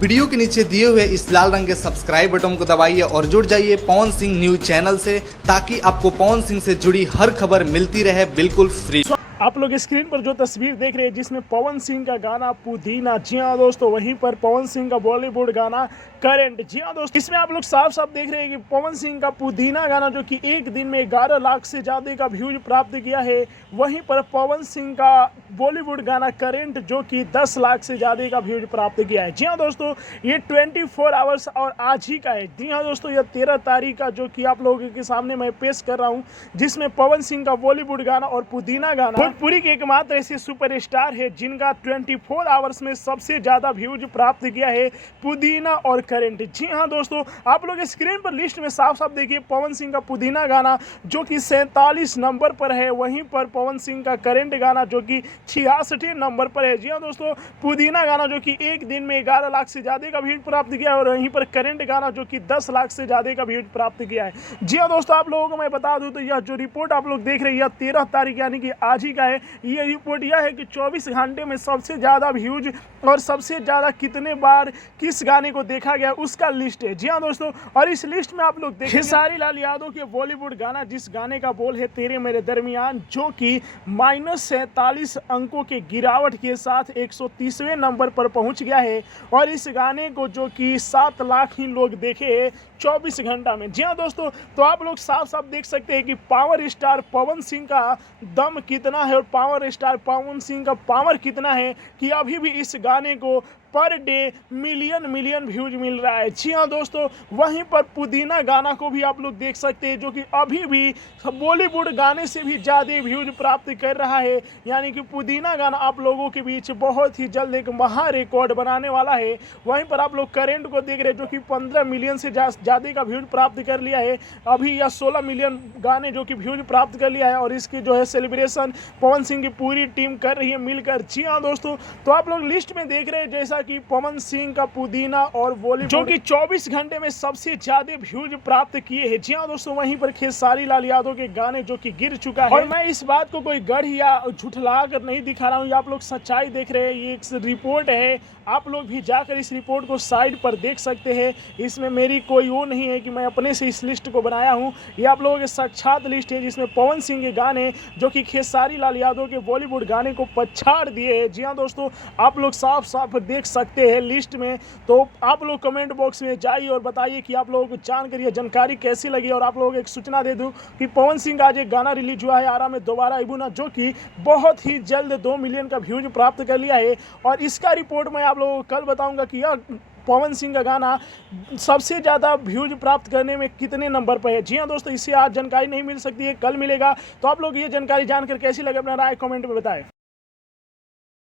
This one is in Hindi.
वीडियो के नीचे दिए हुए इस लाल रंग के सब्सक्राइब बटन को दबाइए और जुड़ जाइए पवन सिंह न्यूज चैनल से, ताकि आपको पवन सिंह से जुड़ी हर खबर मिलती रहे बिल्कुल फ्री। आप लोग स्क्रीन पर जो तस्वीर देख रहे हैं जिसमें पवन सिंह का गाना पुदीना, जी हाँ दोस्तों, वहीं पर पवन सिंह का बॉलीवुड गाना करंट, जी हाँ दोस्तों, इसमें आप लोग साफ साफ देख रहे हैं कि पवन सिंह का पुदीना गाना जो कि एक दिन में 11 लाख से ज़्यादा का व्यूज प्राप्त किया है, वहीं पर पवन सिंह का बॉलीवुड गाना करंट जो कि 10 लाख से ज़्यादा का व्यूज प्राप्त किया है। जी हाँ दोस्तों, ये 24 आवर्स और आज ही का है। जी हाँ दोस्तों, यह 13 तारीख का जो कि आप लोगों के सामने मैं पेश कर रहा हूँ, जिसमें पवन सिंह का बॉलीवुड गाना और पुदीना गाना भोजपुरी के एकमात्र ऐसे सुपरस्टार है जिनका 24 आवर्स में सबसे ज्यादा व्यूज प्राप्त किया है, पुदीना और करंट। जी हाँ दोस्तों, आप लोग स्क्रीन पर लिस्ट में साफ साफ देखिए, पवन सिंह का पुदीना गाना जो कि 47 नंबर पर है, वहीं पर पवन सिंह का करंट गाना जो कि 66 नंबर पर है। जी हाँ दोस्तों, पुदीना गाना जो कि एक दिन में 11 लाख से ज्यादा का व्यूज प्राप्त किया है और वहीं पर करंट गाना जो कि 10 लाख से ज्यादा का व्यूज प्राप्त किया है। जी हाँ दोस्तों, आप लोगों को मैं बता दूं तो यह जो रिपोर्ट आप लोग देख रहे हैं, यह 13 तारीख यानी कि आज ही का है। ये रिपोर्ट यह है कि 24 घंटे में सबसे ज़्यादा व्यूज और सबसे ज़्यादा कितने बार किस गाने को देखा गया उसका लिस्ट है। जी हाँ दोस्तों, और इस लिस्ट में आप लोग देखें खेसारी लाल यादव के बॉलीवुड गाना, जिस गाने का बोल है तेरे मेरे दरमियान, जो कि -47 अंकों के गिरावट के साथ 130वें नंबर पर पहुंच गया है और इस गाने को जो कि 7 लाख ही लोग देखे हैं 24 घंटा में। जी हाँ दोस्तों, तो आप लोग साफ साफ देख सकते हैं कि पावर स्टार पवन सिंह का दम कितना है और पावर स्टार पवन सिंह का पावर कितना है कि अभी भी इस गाने को पर डे मिलियन व्यूज मिल रहा है। जी हाँ दोस्तों, वहीं पर पुदीना गाना को भी आप लोग देख सकते हैं जो कि अभी भी बॉलीवुड गाने से भी ज़्यादा व्यूज प्राप्त कर रहा है, यानी कि पुदीना गाना आप लोगों के बीच बहुत ही जल्द एक महा रिकॉर्ड बनाने वाला है। वहीं पर आप लोग करंट को देख रहे हैं जो कि 15 मिलियन से ज़्यादा का व्यूज प्राप्त कर लिया है अभी, या 16 मिलियन गाने जो कि व्यूज प्राप्त कर लिया है और इसकी जो है सेलिब्रेशन पवन सिंह की पूरी टीम कर रही है मिलकर। जी हाँ दोस्तों, तो आप लोग लिस्ट में देख रहे हैं जैसा कि पवन सिंह का पुदीना और बॉलीवुड जो कि 24 घंटे में सबसे ज्यादा व्यूज प्राप्त किए हैं। जी हाँ दोस्तों, वहीं पर खेसारी लाल यादव के गाने जो कि गिर चुका है, और मैं इस बात को कोई गढ़ या झुठला कर नहीं दिखा रहा हूँ, ये आप लोग सच्चाई देख रहे हैं, ये एक रिपोर्ट है, आप लोग भी जाकर इस रिपोर्ट को साइड पर देख सकते हैं। इसमें मेरी कोई वो नहीं है कि मैं अपने से इस लिस्ट को बनाया हूँ, ये आप लोगों के साक्षात लिस्ट है जिसमें पवन सिंह के गाने जो कि खेसारी लाल यादव के बॉलीवुड गाने को पछाड़ दिए हैं। जी हाँ दोस्तों, आप लोग साफ साफ देख सकते हैं लिस्ट में। तो आप लोग कमेंट बॉक्स में जाइए और बताइए कि आप लोगों को जानकर यह जानकारी कैसी लगी। और आप लोगों को एक सूचना दे दूं कि पवन सिंह का आज एक गाना रिलीज हुआ है आरा में दोबारा इबुना, जो कि बहुत ही जल्द 2 मिलियन का व्यूज प्राप्त कर लिया है और इसका रिपोर्ट मैं आप लोगों को कल बताऊंगा कि यह पवन सिंह का गाना सबसे ज़्यादा व्यूज प्राप्त करने में कितने नंबर पर है। जी हाँ दोस्तों, इससे आज जानकारी नहीं मिल सकती है, कल मिलेगा। तो आप लोग ये जानकारी जानकर कैसी लगे अपना राय कमेंट में बताएं।